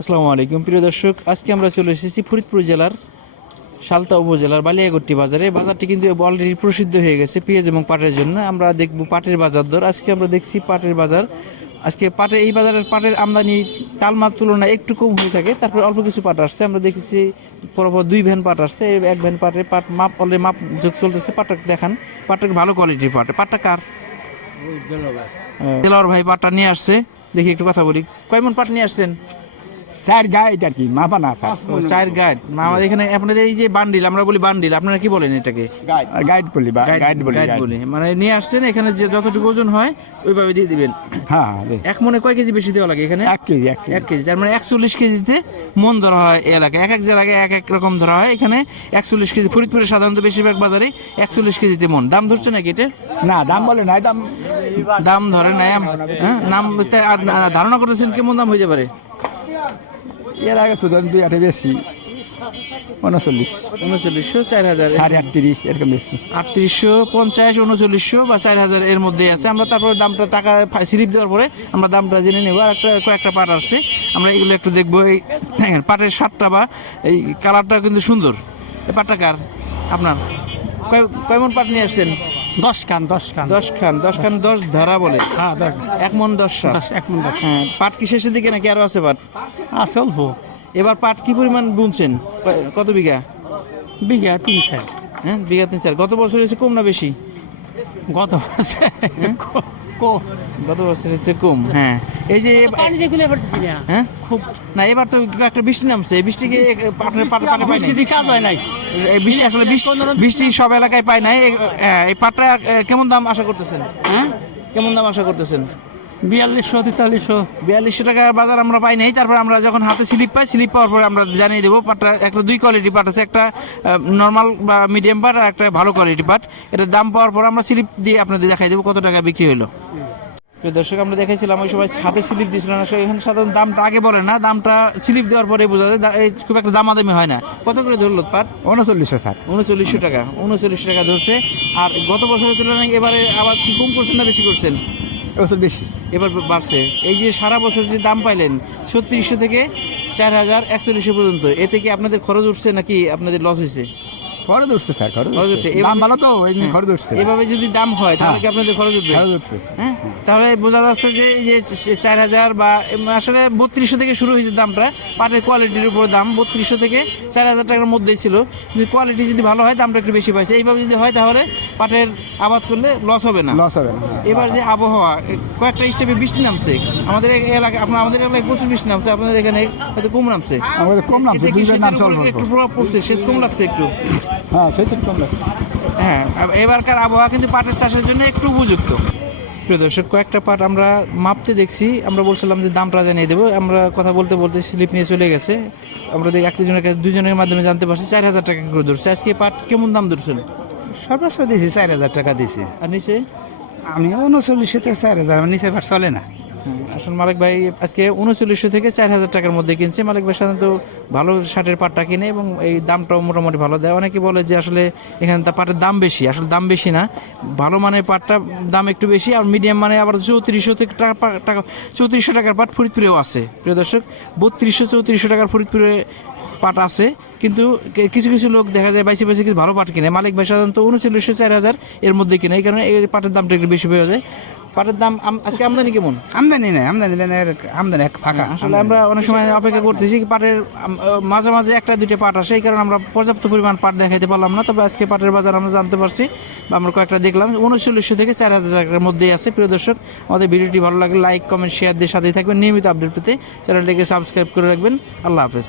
আসসালামু আলাইকুম। প্রিয় দর্শক আজকে আমরা চলে এসেছি ফরিদপুর জেলার সালতা উপজেলার বালিয়াগট্টি বাজারে। বাজারটি কিন্তু অলরেডি প্রসিদ্ধ হয়ে গেছে পেঁয়াজ এবং পাটের জন্য। আমরা দেখব পাটের বাজার দর। আজকে আমরা দেখছি পাটের বাজার। আজকে পাটের এই বাজারের পাটের আমদানি তালমার তুলনায় একটু কম হয়ে থাকে। তারপর অল্প কিছু পাট আসছে। আমরা দেখেছি পরপর দুই ভ্যান পাট আসছে। এক ভ্যান পাটের পাট মাপ অলরেডি মাপ যোগ চলতেছে। পাটটা দেখান। পাটটা ভালো কোয়ালিটির পাট। পাটটা কার? দেলাওয়ার ভাই পাটটা নিয়ে আসছে। দেখি একটু কথা বলি। কয় মন পাট নিয়ে আসছেন? স্যার গাইড আর কি? মাপা না স্যার। ও, চায়ের গাইড আমাদের এখানে আপনাদের এই যে বান্ডিল আমরা বলি বান্ডিল আপনারা কি বলেন এটাকে? গাইড বলি বা গাইড বলি গাইড বলি। মানে নিয়ে আসছেন এখানে যে যতটুকু ওজন হয় ওইভাবে দিয়ে দিবেন। হ্যাঁ হ্যাঁ এক মনে কয় কেজি বেশি দেওয়া লাগে এখানে? এক কেজি এক কেজি। তার মানে একচল্লিশ কেজিতে মন ধরা হয় এলাকায়। এক এক জায়গায় এক এক রকম ধরা হয়। এখানে একচল্লিশ কেজি ফরিদপুরে সাধারণত বেশিরভাগ বাজারে একচল্লিশ কেজিতে মন। দাম ধরছে নাকি এটা না দাম বলে নাই দাম দাম ধরে নাই হ্যাঁ নাম ধারণা করতেছেন কেমন দাম হইতে পারে? এর আগে তো ধরেন দুই আটে বেশি। উনচল্লিশ। উনচল্লিশশো চার হাজার। সাড়ে আটত্রিশ এরকম বেশি। আটত্রিশশো পঞ্চাশ উনচল্লিশশো বা চার হাজার এর মধ্যে আছে। আমরা তারপরে দামটা টাকা স্লিপ দেওয়ার পরে আমরা দামটা জেনে নেব। আর একটা কয়েকটা পাট আসছে আমরা এগুলো একটু দেখব। এই পাটের শার্টটা বা এই কালারটা কিন্তু সুন্দর। এই পাটটা কার? আপনার। কয় কয়মন পাট নিয়ে আসছেন? দশ খান দশ খান দশ খান দশ খান দশ। ধরা বলে। হ্যাঁ এক মন দশ দশ এক মন দশ। হ্যাঁ পাট কি শেষের দিকে নাকি আরও আছে পাট? আছে অল্প। এবার পাট কি পরিমাণ বুনছেন? কত বিঘা? বিঘা তিন চার। হ্যাঁ বিঘা তিন চার। গত বছর হয়েছে কম না বেশি? গত বছর কো গত বছর হচ্ছে কম হ্যাঁ। এই যে হ্যাঁ? খুব না এবার তো একটা বৃষ্টি নামছে। এই বৃষ্টিকে আপনার পাটে পাটে পায় নাই। কাজ হয় নাই। এই বৃষ্টি আসলে বৃষ্টি বৃষ্টি সব এলাকায় পায় নাই। এই- এই পাটটা কেমন দাম আশা করতেছেন? হ্যাঁ? কেমন দাম আশা করতেছেন? বিয়াল্লিশশো তেতাল্লিশশো। বিয়াল্লিশশো টাকার বাজার আমরা পাই নাই। তারপর আমরা যখন হাতে স্লিপ পাই স্লিপ পাওয়ার পরে আমরা জানিয়ে দেবো পাটটা একটা দুই কোয়ালিটি পাট আছে। একটা নর্মাল বা মিডিয়াম পাট আর একটা ভালো কোয়ালিটি পাট। এটার দাম পাওয়ার পর আমরা স্লিপ দিয়ে আপনাদের দেখাই দেবো কত টাকা বিক্রি হলো প্রিয় দর্শক আমরা দেখাইছিলাম ওই সময় হাতে স্লিপ দিয়েছিল না এখানে সাধারণ দামটা আগে বলে না দামটা স্লিপ দেওয়ার পরে বোঝা যায় খুব একটা দামাদামি হয় না। কত করে ধরলো পাট উনচল্লিশশো স্যার। উনচল্লিশশো টাকা উনচল্লিশশো টাকা ধরছে। আর গত বছরের তুলনায় এবারে আবার কি কম করছেন না বেশি করছেন? এবছর বেশি। এবার বাড়ছে। এই যে সারা বছর যে দাম পাইলেন ছত্রিশশো থেকে চার হাজার একচল্লিশশো পর্যন্ত এতে কি আপনাদের খরচ উঠছে নাকি আপনাদের লস হয়েছে? খরচ উঠছে স্যার খরচ খরচ উঠছে। দাম ভালো তো ওই জন্য খরচ উঠছে। এভাবে যদি দাম হয় তাহলে কি আপনাদের খরচ উঠবে? খরচ উঠছে। হ্যাঁ? তাহলে বোঝা যাচ্ছে যে এই যে চার হাজার বা আসলে বত্রিশশো থেকে শুরু হয়েছে দামটা। পাটের কোয়ালিটির উপর দাম বত্রিশশো থেকে চার হাজার টাকার মধ্যেই ছিল। কিন্তু কোয়ালিটি যদি ভালো হয় দামটা একটু বেশি পাইছে। এইভাবে যদি হয় তাহলে পাটের আবাদ করলে লস হবে না। লস হবে না হ্যাঁ। এবার যে আবহাওয়া কয়েকটা স্টেপে বৃষ্টি নামছে। আমাদের এই এলাকা আপনার আমাদের এলাকায় প্রচুর বৃষ্টি নামছে। আপনাদের এখানে হয়তো কম নামছে। আমাদের কম নামছে একটু প্রভাব পড়ছে। সেচ কম লাগছে একটু। হ্যাঁ সেই কম লাগছে হ্যাঁ এবারকার আবহাওয়া কিন্তু পাটের চাষের জন্য একটু উপযুক্ত। প্রিয় দর্শক কয়েকটা পাট আমরা মাপতে দেখছি। আমরা বলছিলাম যে দামটা জানিয়ে দেবো। আমরা কথা বলতে বলতে স্লিপ নিয়ে চলে গেছে। আমরা দেখি একজনের কাছে দুজনের মাধ্যমে জানতে পারছি চার হাজার টাকা করে ধরছে। আজকে পাট কেমন দাম ধরছেন? সর্বোচ্চ দিছি চার হাজার টাকা দিছি আর নিচে? আমি উনচল্লিশে চার হাজার নিচে ভার চলে না। আসলে মালিক ভাই, আজকে উনচল্লিশশো থেকে চার হাজার টাকার মধ্যে কিনছে। মালিক ভাই সাধারণত ভালো শার্টের পাটটা কিনে এবং এই দামটাও মোটামুটি ভালো দেয়। অনেকে বলে যে আসলে এখানে তা পাটের দাম বেশি, আসলে দাম বেশি না। ভালো মানের পাটটা দাম একটু বেশি আর মিডিয়াম মানে আবার চৌত্রিশশো থেকে টাকা টাকা চৌত্রিশশো টাকার পাট ফরিদপুরেও আছে। প্রিয় দর্শক, বত্রিশশো, চৌত্রিশশো টাকার ফরিদপুরে পাট আছে। কিন্তু কিছু কিছু লোক দেখা যায় বাইশে বাইশে কিছু ভালো পাট কিনে। মালিক ভাই সাধারণত উনচল্লিশশো, চার হাজার এর মধ্যে কিনে। এই কারণে এই পাটের দামটা একটু বেশি হয়ে যায়। পাটের দাম আজকে আমদানি কেমন? আমদানি নাই আমদানি দেন আমদানি এক ফাঁকা। আসলে আমরা অনেক সময় অপেক্ষা করতেছি পাটের মাঝে মাঝে একটা দুইটা পাট আসে এই কারণে আমরা পর্যাপ্ত পরিমাণ পাট দেখাইতে পারলাম না। তবে আজকে পাটের বাজার আমরা জানতে পারছি বা আমরা কয়েকটা দেখলাম। উনচল্লিশশো থেকে চার হাজার টাকার মধ্যেই আছে। প্রিয় দর্শক আমাদের ভিডিওটি ভালো লাগলে লাইক কমেন্ট শেয়ার দিয়ে সাথেই থাকবেন। নিয়মিত আপডেট পেতে চ্যানেলটিকে সাবস্ক্রাইব করে রাখবেন। আল্লাহ হাফেজ।